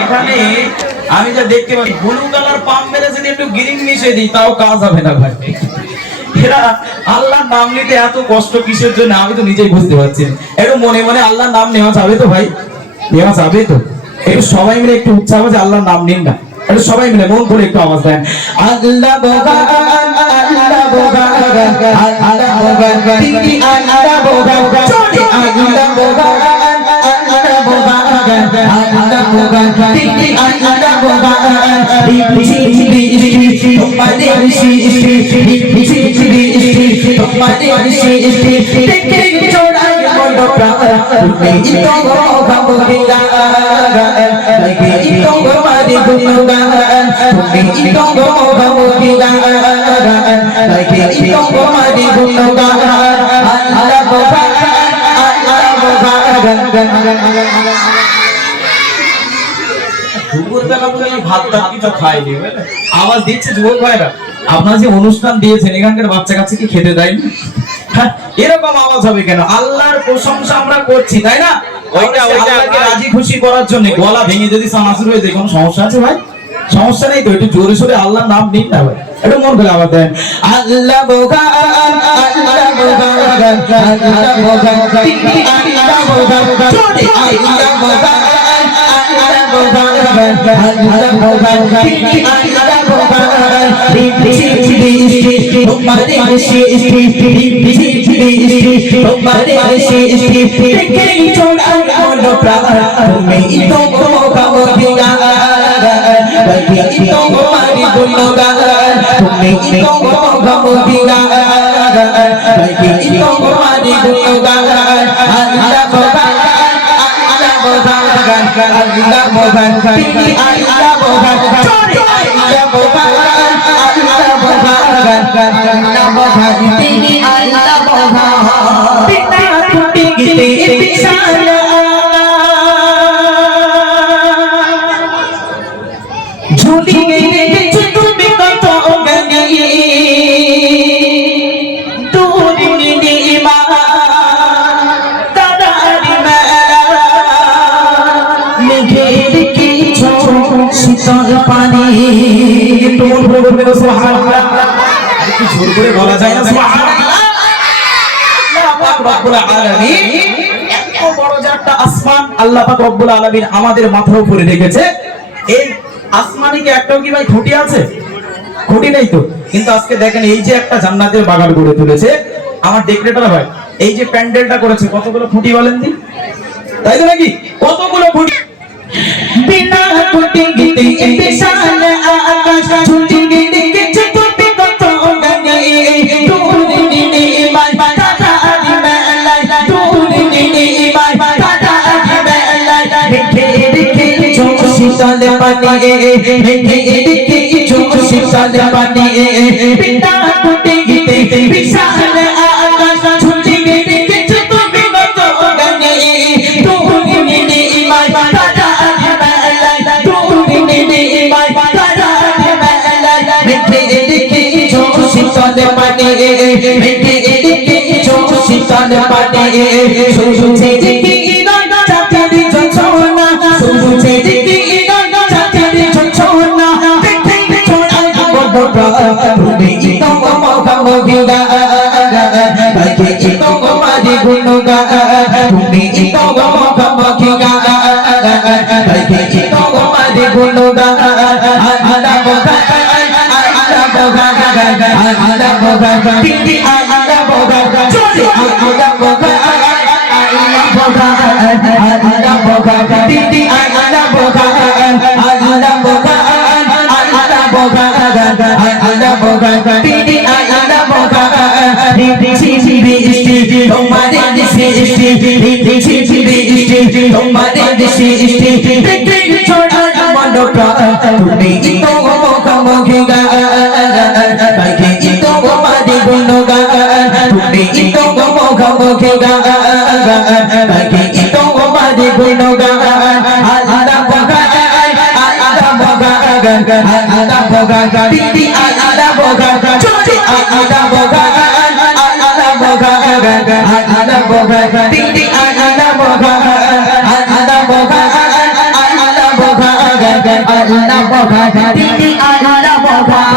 এখানে আমি যা দেখতে পাই ব্লু কালার পাম মেরে যদি একটু গ্রিন মিশিয়ে দিই তাও কাজ হবে না ভাই। এরা আল্লাহর নাম নিতে এত কষ্ট কিসের জন্য আমি তো নিজেই বুঝতে পারছি না। একটু মনে মনে আল্লাহর নাম নেওয়া যাবে তো ভাই? নেওয়া যাবে তো? একটু সবাই মিলে একটু উৎসাহ আছে আল্লাহর নাম নিন না, একটু সবাই মিলে মন করে একটু আওয়াজ দেন। আল্লাহ ভগবান আল্লাহ ভগবান আল্লাহ ভগবান তিনি আল্লাহ ভগবান চলে আল্লাহ ভগবান আল্লাহ ভগবান আল্লাহ ভগবান তিনি আল্লাহ ভগবান রিপি তোমারে রিপি তোমারে দেখে চড়াই মন প্রাণ তুমি তো ভগবান লাগে তো তোমারে গুণগান তুমি তো ভগবান লাগে তো তোমারে গুণগান আল্লাহ ভগবান আল্লাহ ভগবান। দুপুরবেলা বলে ভাত টাত কিছু খাইনি, আওয়াজ দিচ্ছে যুবক ভাইরা আপনারা যে অনুষ্ঠান দিয়েছেন এখানকার বাচ্চা কাছে কি খেতে দেয়নি? এরকম আওয়াজ হবে কেন? আল্লাহর প্রশংসা আমরা করছি তাই না? আল্লাহকে রাজি খুশি করার জন্য গলা ভেঙে যদি সানাসুর হয়ে যায় কোনো সমস্যা আছে ভাই? সমস্যা নেই তো, একটু জোরে সোরে আল্লাহর নাম নিন না ভাই, একটু মন করে আওয়াজ দেন। আল্লাহ ভগবান আল্লাহ ভগবান আল্লাহ ভগবান তিনি আল্লাহ ভগবান চলে আল্লাহ ভগবান আল্লাহ ভগবান আল্লাহ ভগবান তিনি আল্লাহ ভগবান রিপি তোমারে রিপি তোমারে দেখে চড়াই মন প্রাণ তুমি তো ভগবান লাগে তো তোমারে গুণগান তুমি তো ভগবান লাগে তো তোমারে গুণগান আল্লাহ ভগবান আল্লাহ ভগবান আল্লাহ ভগবান তিনি আল্লাহ ভগবান চলে আল্লাহ ভগবান আল্লাহ ভগবান আল্লাহ ভগবান তিনি আল্লাহ ভগবান পিতা টুটি গিতে বিশাল ঝুলি গেছে তুমি কত গানে দূর নিমা তারারি মেলা মেঘের কিছু শীতল পানি তোর বলবে সুবহানাল্লাহ। একটু জোর করে বলা যায় না সুবহানাল্লাহ? আল্লাহ পাক রব্বুল আলামিন এত বড় যে একটা আসমান আল্লাহ পাক রব্বুল আলামিন আমাদের মাথার উপরে রেখেছে। এই আসমানে কি একটাও কি ভাই খুঁটি আছে? খুঁটি নেই তো। কিন্তু আজকে দেখেন এই যে একটা জান্নাতের বাগান গড়ে তুলেছে আমার ডেকোরেটর ভাই, এই যে প্যান্ডেলটা করেছে কতগুলো খুঁটি বলেন দিন, তাই তো নাকি? কতগুলো খুঁটি বিনা খুঁটি গিতে বিশাল আকাশ ছুটি গিতে কিছু খুঁটি কত গানে দূর নিনে মাই তারারি মেলাই দূর নিনে মাই তারারি মেলাই দেখে দেখে শীতল পানি দেখে দেখে শীতল পানি বিনা খুঁটি গিতে বিশাল আকাশ ছুটি গিতে কিছু তুমি কত গানে দূর নিনে মাই শীতল পানি মেঘে এদিকে শীতল পানি শুনছে দেখি চাঁদের ঝলঝলনা শুনছে দেখি চাঁদের ঝলঝলনা দেখে ছোড়াই বড় তুমি তো মগমগিরা লাগে তো মারি গুণগা তুমি তো মগমগিরা লাগে তো মারি গুণগা আল্লাহ ভগবান আল্লাহ ভগবান আল্লাহ ভগবান তিনি আল্লাহ ভগবান চলে আল্লাহ ভগবান আল্লাহ ভগবান আল্লাহ ভগবান তিনি আল্লাহ ভগবান আল্লাহ ভগবান আল্লাহ ভগবান আল্লাহ ভগবান তিনি আল্লাহ তোমারে সৃষ্টি তোমারে সৃষ্টি দেখে ছোড়া মন প্রাণ তুমি তো মুখে গা তাকে তো মারি গুণগান তুমি তো মুখে গা তাকে তো মারি গুণগান আল্লাহ বগান আল্লাহ বগান আল্লাহ বগান দিদি আল্লাহ বগান চোরে আল্লাহ বগান আল্লাহ বগান আল্লাহ বগান দিদি আল্লাহ বগান আল্লাহ বগান আল্লাহ বগান আল্লাহ বগান দিদি আল্লাহ বগান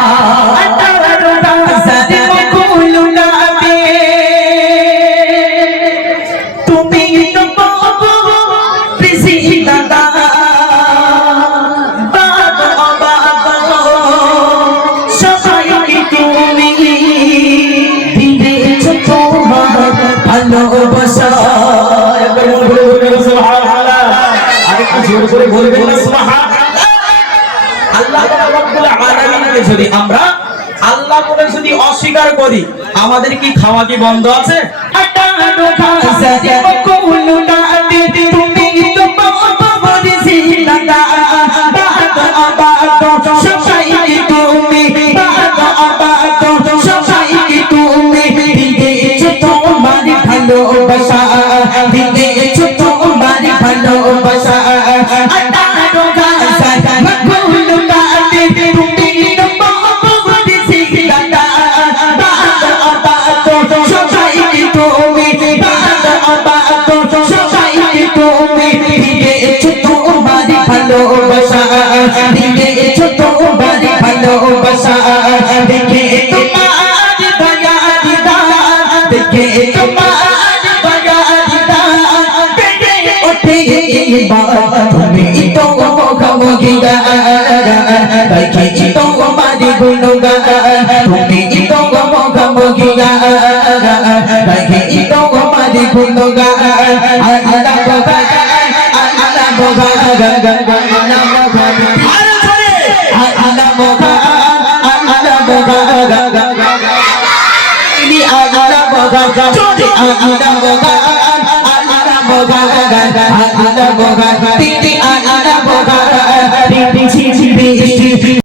যদি আমরা আল্লাহ বলে যদি অস্বীকার করি আমাদের কি খাওয়া কি বন্ধ আছে তুমি তো মুখে গা তাকে তো মারি গুণগান তুমি তো মুখে গা তাকে তো মারি গুণগান আল্লাহ বগান আল্লাহ বগান আল্লাহ বগান আল্লাহ বগান আল্লাহ বগান তিনি আল্লাহ বগান চোরে আল্লাহ বগান আল্লাহ বগান আল্লাহ বগান তিনি আল্লাহ বগান